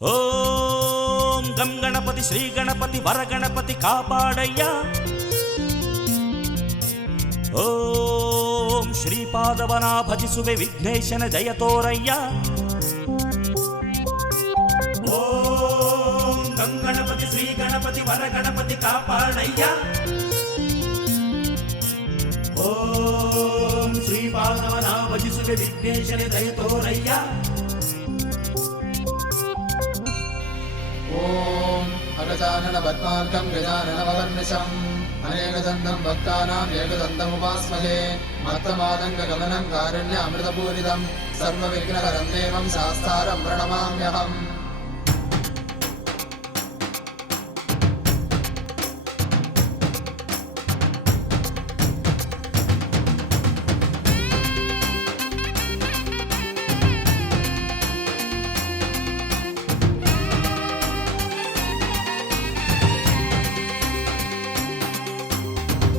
ಓಂ ಗಂ ಗಣಪತಿ ಶ್ರೀ ಗಣಪತಿ ವರ ಗಣಪತಿ ಕಾಪಾಡಯ್ಯ. ಓಂ ಶ್ರೀಪಾದವನ ಭಜಿಸುವೆ ವಿಘ್ನೇಶನ ಜಯ ತೋರಯ್ಯ. ಓಂ ಗಂ ಗಣಪತಿ ಶ್ರೀ ಗಣಪತಿ ವರ ಗಣಪತಿ ಕಾಪಾಡಯ್ಯ. ಓಂ ಶ್ರೀಪಾದವನ ಭಜಿಸುವೆ ವಿಘ್ನೇಶನ ಜಯ ತೋರಯ್ಯ. ಓಂ ಅಗಜಾನನ ಪದ್ಮಾರ್ಕಂ ಗಜಾನನ ವಹರ್ನಿಶಂ ಅನೇಕದಂತಂ ಭಕ್ತಾನಾಂ ಏಕದಂತಮುಪಾಸ್ಮಹೇ ಮತ್ತಮಾದಂಗ ಗಮನಂ ಕಾರುಣ್ಯ ಅಮೃತಪೂರಿತಂ ಸರ್ವವಿಘ್ನಹರಂ ದೇವಂ ಶಾಸ್ತಾರಂ ಪ್ರಣಮಾಮ್ಯಹಂ.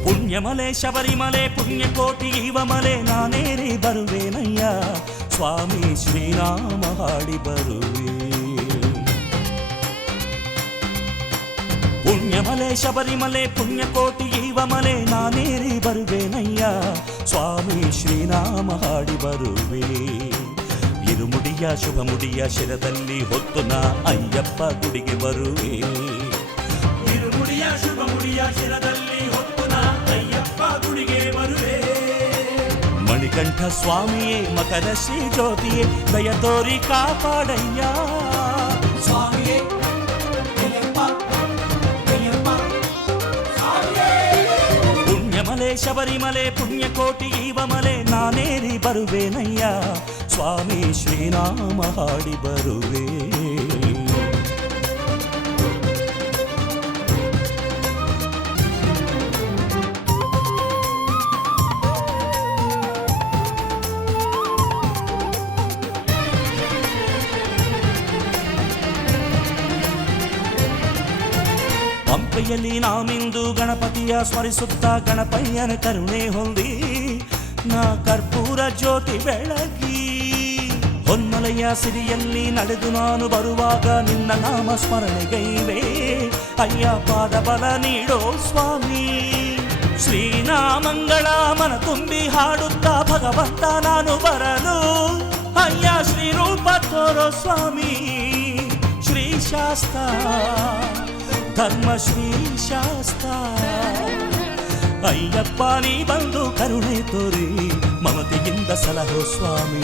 ಪುಣ್ಯಮಲೆ ಶಬರಿಮಲೆ ಪುಣ್ಯಕೋಟಿ ಇವಮಲೆ ನಾನೇರಿ ಬರುವೇನಯ್ಯ. ಸ್ವಾಮಿ ಶ್ರೀರಾಮ ಹಾಡಿ ಬರುವೆ. ಪುಣ್ಯಮಲೆ ಶಬರಿಮಲೆ ಪುಣ್ಯಕೋಟಿ ಇವಮಲೆ ನಾನೇರಿ ಬರುವೇನಯ್ಯ. ಸ್ವಾಮಿ ಶ್ರೀರಾಮ ಹಾಡಿ ಬರುವೆ. ಇರುಮುಡಿಯ ಶುಭ ಮುಡಿಯ ಶಿರದಲ್ಲಿ ಹೊತ್ತು ನಾ ಅಯ್ಯಪ್ಪ ಗುಡಿಗೆ ಬರುವೆ. ಇರುಮುಡಿಯ ಶುಭ ಮುಡಿಯ ಶಿರದಲ್ಲಿ ಮಣಿಕಂಠ ಸ್ವಾಮಿಯೇ ಮಕರ ಶ್ರೀ ಜ್ಯೋತಿಯೇ ದಯ ತೋರಿ ಕಾಪಾಡಯ್ಯ. ಸ್ವಾಮಿಯೇ ಪುಣ್ಯಮಲೆ ಶಬರಿಮಲೆ ಪುಣ್ಯಕೋಟಿ ಇವಮಲೆ ನಾನೇರಿ ಬರುವೇನಯ್ಯ. ಸ್ವಾಮಿ ಶ್ರೀರಾಮ ಹಾಡಿ ಬರುವೆ. ಪಂಪೆಯಲ್ಲಿ ನಾಮಿಂದು ಗಣಪತಿಯ ಸ್ಮರಿಸುತ್ತ ಗಣಪಯ್ಯನ ಕರುಣೆ ಹೊಂದಿ ನಾ ಕರ್ಪೂರ ಜ್ಯೋತಿ ಬೆಳಗಿ. ಹೊನ್ಮಲೆಯ ಸಿರಿಯಲ್ಲಿ ನಡೆದು ನಾನು ಬರುವಾಗ ನಿನ್ನ ನಾಮ ಸ್ಮರಣೆಗೈವೆ. ಅಯ್ಯ ಪಾದ ಬಲ ನೀಡೋ ಸ್ವಾಮಿ. ಶ್ರೀನಾಮಂಗಳ ಮನ ತುಂಬಿ ಹಾಡುತ್ತಾ ಭಗವಂತ ನಾನು ಬರಲು. ಅಯ್ಯ ಶ್ರೀರೂಪ ತೋರೋ ಸ್ವಾಮಿ. ಶ್ರೀಶಾಸ್ತ ಧರ್ಮ ಶ್ರೀ ಶಾಸ್ತ ಅಯ್ಯಪ್ಪ ನೀ ಬಂದು ಕರುಣೆ ತೋರಿ ಮಮತೆಯಿಂದ ಸಲಹೋ ಸ್ವಾಮಿ.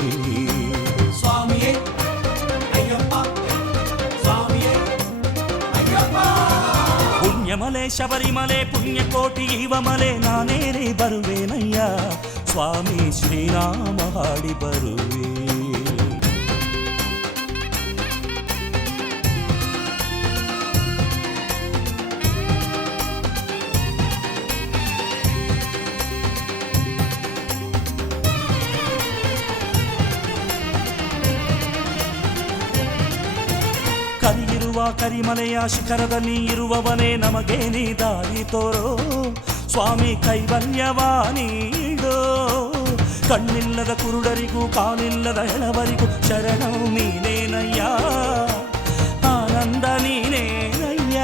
ಸ್ವಾಮಿಯೇ ಅಯ್ಯಪ್ಪ ಸ್ವಾಮಿಯೇ ಅಯ್ಯಪ್ಪ. ಪುಣ್ಯಮಲೆ ಶಬರಿಮಲೆ ಪುಣ್ಯಕೋಟಿ ಇವಮಲೆ ನಾನೇರಿ ಬರುವೇನಯ್ಯ. ಸ್ವಾಮಿ ಶ್ರೀರಾಮ ಹಾಡಿ ಬರುವೆ. ಕರಿಯಿರುವ ಕರಿಮಲೆಯ ಶಿಖರದಲ್ಲಿ ಇರುವವನೇ ನಮಗೆ ನೀ ದಾರಿ ತೋರೋ ಸ್ವಾಮಿ. ಕೈವಲ್ಯವ ನೀಡೋ ಕಣ್ಣಿಲ್ಲದ ಕುರುಡರಿಗೂ ಕಾಲಿಲ್ಲದ ಎಳವರಿಗೂ ಶರಣು ನೀನೇನಯ್ಯ. ಆನಂದ ನೀನೇನಯ್ಯ.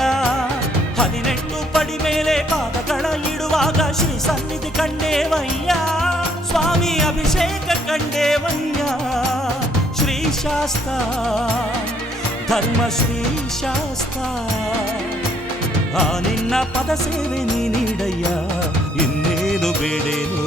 18 ಪಡಿ ಮೇಲೆ ಪಾದಗಳ ಇಡುವಾಗ ಶ್ರೀ ಸನ್ನಿಧಿ ಕಂಡೇವಯ್ಯ. ಸ್ವಾಮಿ ಅಭಿಷೇಕ ಕಂಡೇವಯ್ಯ. ಶ್ರೀಶಾಸ್ತ ಧರ್ಮ ಶ್ರೀ ಶಾಸ್ತ ನಿನ್ನ ಪದ ಸೇವೆ ನೀ ನೀಡಯ್ಯ. ಇನ್ನೇನು ಬೇಡೇನು